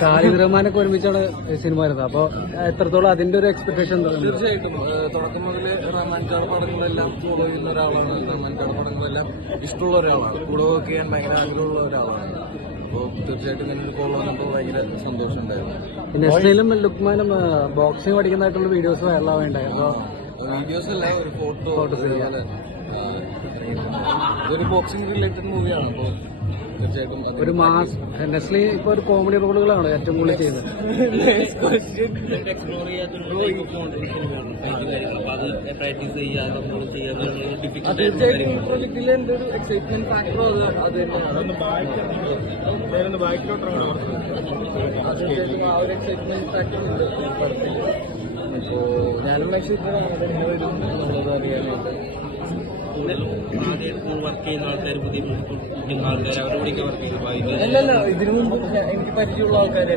ഖാലിദ് റഹ്മാനൊക്കെ ഒരുമിച്ചാണ് സിനിമ വരുന്നത് അപ്പൊ എത്രത്തോളം അതിന്റെ ഒരു എക്സ്പെക്ടേഷൻ തീർച്ചയായിട്ടും തുടക്കം മുതൽ റഹ്മാൻ ചാർ പടങ്ങളെല്ലാം ഫോളോ ചെയ്യുന്ന ഒരാളാണ് റഹ്മാൻ ചാർ പടങ്ങളെല്ലാം ഇഷ്ടമുള്ള ഒരാളാണ് കൂടെ വർക്ക് ചെയ്യാൻ ഭയങ്കര ആഗ്രഹമുള്ള ഒരാളാണ് അപ്പോൾ തീർച്ചയായിട്ടും ഇങ്ങനെ ഫോളോ വന്നപ്പോൾ ഭയങ്കര സന്തോഷമുണ്ടായിരുന്നു നെസ്ലിനും ലുക്മാനും ബോക്സിംഗ് പഠിക്കുന്നതായിട്ടുള്ള വീഡിയോസ് വൈറൽ അപ്പൊ വീഡിയോസ് അല്ല ഒരു ഫോട്ടോ ഇതൊരു ബോക്സിംഗ് റിലേറ്റഡ് മൂവിയാണ് അപ്പോൾ തീർച്ചയായിട്ടും ഒരു മാസ് നെസ്ലി ഇപ്പൊ ഒരു കോമഡി റോളുകളാണ് ഏറ്റവും കൂടുതൽ ചെയ്യുന്നത് എക്സ്പ്ലോർ ചെയ്യാത്തൊരു ഒരു എക്സൈറ്റ്മെന്റ് ഫാക്ടർ അത് അത് തന്നെയാണ്. അത് തീർച്ചയായിട്ടും ആ ഒരു എക്സൈറ്റ്മെന്റ് ഫാക്ടർ ഉണ്ട്. ഈ പടത്തിൽ അപ്പോൾ ഞാനും വരും എന്നുള്ളത് അറിയാനായിട്ട് ആദ്യം വർക്ക് ചെയ്യുന്ന ആൾക്കാർ പുതിയ പുതിയ ആൾക്കാർ അവരോടൊക്കെ വർക്ക് ചെയ്യുന്നു അല്ലല്ല ഇതിനു മുമ്പ് എനിക്ക് പരിചയമുള്ള ആൾക്കാരെ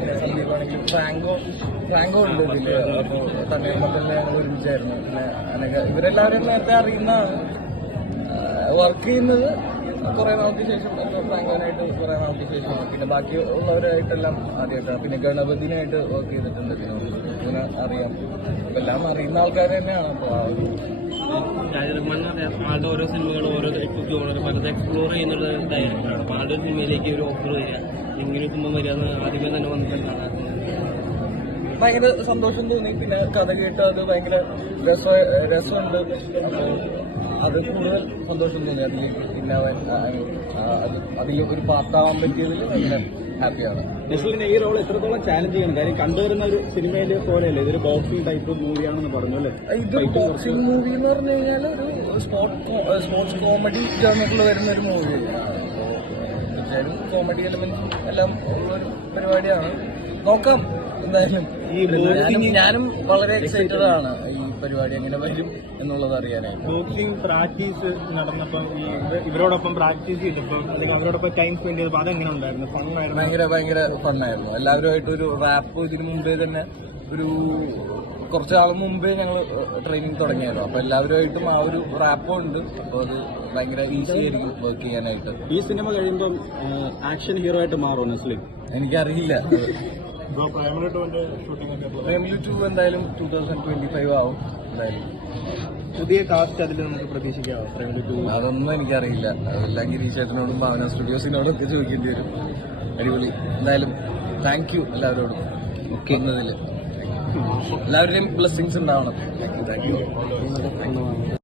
ഫ്രാങ്കോ ഫ്രാങ്കോ ഉണ്ട് ഇതിൽ. തന്നെ തണ്ണീർമത്തലിൽ ഞങ്ങൾ ഒരുമിച്ചായിരുന്നു. പിന്നെ അനഘ ഇവരെല്ലാവരും നേരത്തെ അറിയുന്ന വർക്ക് ചെയ്യുന്നത് കുറെ നാൾക്ക് ശേഷം ഫ്രാങ്കോനായിട്ട് കുറെ നാൾക്ക് ശേഷം പിന്നെ ബാക്കി ഉള്ളവരായിട്ടെല്ലാം ആദ്യമായിട്ടാണ്. പിന്നെ ഗണപതിനായിട്ട് വർക്ക് ചെയ്തിട്ടുണ്ട്. പിന്നെ. അറിയാം. എല്ലാം അറിയുന്ന ആൾക്കാർ തന്നെയാണ്. അപ്പോൾ ആ ഒരു ഷാജി അറിയാം ആളുടെ ഓരോ സിനിമകളും ഓരോ ടൈപ്പ് ജോണർ പലത് എക്സ്പ്ലോർ ചെയ്യുന്ന ഒരു ഡയറക്ടറാണ് അപ്പൊ ആളുടെ സിനിമയിലേക്ക് ഒരു ഓഫർ വരിക ഇങ്ങനെ സിനിമ വരിക എന്ന് ആദ്യമേ തന്നെ വന്നിട്ടുണ്ടാണ് ഭയങ്കര സന്തോഷം തോന്നി. പിന്നെ കഥ കേട്ട് അത് ഭയങ്കര രസ രസമുണ്ട്. അപ്പോൾ അത് കൂടുതൽ സന്തോഷം തോന്നി. അതിൽ പിന്നെ അതിൽ ഒരു പാർട്ടാവാൻ പറ്റിയതിൽ ഭയങ്കര ഹാപ്പിയാണ്. നെസ്ലിനെ ഈ റോൾ എത്രത്തോളം ചാലഞ്ച് ചെയ്യണം? കാര്യം കണ്ടുവരുന്ന ഒരു സിനിമയിലെ പോലെയല്ലേ? ഇതൊരു ബോക്സിംഗ് ടൈപ്പ് മൂവിയാണെന്ന് പറഞ്ഞു അല്ലേ? ഇത് ബോക്സിംഗ് മൂവി എന്ന് പറഞ്ഞു കഴിഞ്ഞാൽ ഒരു സ്പോർട്സ് സ്പോർട്സ് കോമഡി ജേർണറിൽ വരുന്ന ഒരു മൂവി തീർച്ചയായും കോമഡി എലമെന്റ് എല്ലാം ഉള്ള ഒരു പരിപാടിയാണ്. നോക്കാം എന്തായാലും. ഞാനും വളരെ എക്സൈറ്റഡ് ആണ്. ഈ പരിപാടി എങ്ങനെ വരും എന്നുള്ളത് അറിയാനായിട്ട്. ബോക്സിംഗ് പ്രാക്ടീസ് നടന്നപ്പോൾ ഈ ഇവരോടൊപ്പം പ്രാക്ടീസ് ചെയ്തപ്പോൾ അല്ലെങ്കിൽ അവരോടൊപ്പം ടൈം സ്പെൻഡ് ചെയ്തപ്പോൾ അതെങ്ങനെ ഉണ്ടായിരുന്നു? ഫണ്ണായിരുന്നു ഭയങ്കര ഭയങ്കര ഫണ്ണായിരുന്നു എല്ലാവരുമായിട്ട് ഒരു റാപ്പ് ഇതിനു മുമ്പേ തന്നെ ഒരു കുറച്ച് നാൾ മുമ്പേ ഞങ്ങൾ ട്രെയിനിങ് തുടങ്ങിയായിരുന്നു അപ്പൊ എല്ലാവരുമായിട്ടും ആ ഒരു റാപ്പും ഉണ്ട്. അപ്പോൾ അത് ഭയങ്കര ഈസി ആയിരിക്കും വർക്ക് ചെയ്യാനായിട്ട്. ഈ സിനിമ കഴിയുമ്പോൾ ആക്ഷൻ ഹീറോ ആയിട്ട് മാറും എനിക്കറിയില്ല. ഫാമിലി ടു എന്തായാലും ടൂ തൗസൻഡ് ട്വന്റി ഫൈവ് ആവും എന്തായാലും. പുതിയ കാസ്റ്റ് അതിൽ നമുക്ക് പ്രതീക്ഷിക്കാം. Family two. അതൊന്നും എനിക്കറിയില്ല. അതെല്ലാം ഗിരീഷ് ചേട്ടനോടും ഭാവന സ്റ്റുഡിയോസിനോടും ഒക്കെ ചോദിക്കേണ്ടി വരും. അടിപൊളി. എന്തായാലും താങ്ക് യു എല്ലാവരോടും. വന്നതിൽ എല്ലാവരുടെയും ബ്ലെസ്സിങ്സ് ഉണ്ടാവണം. Thank you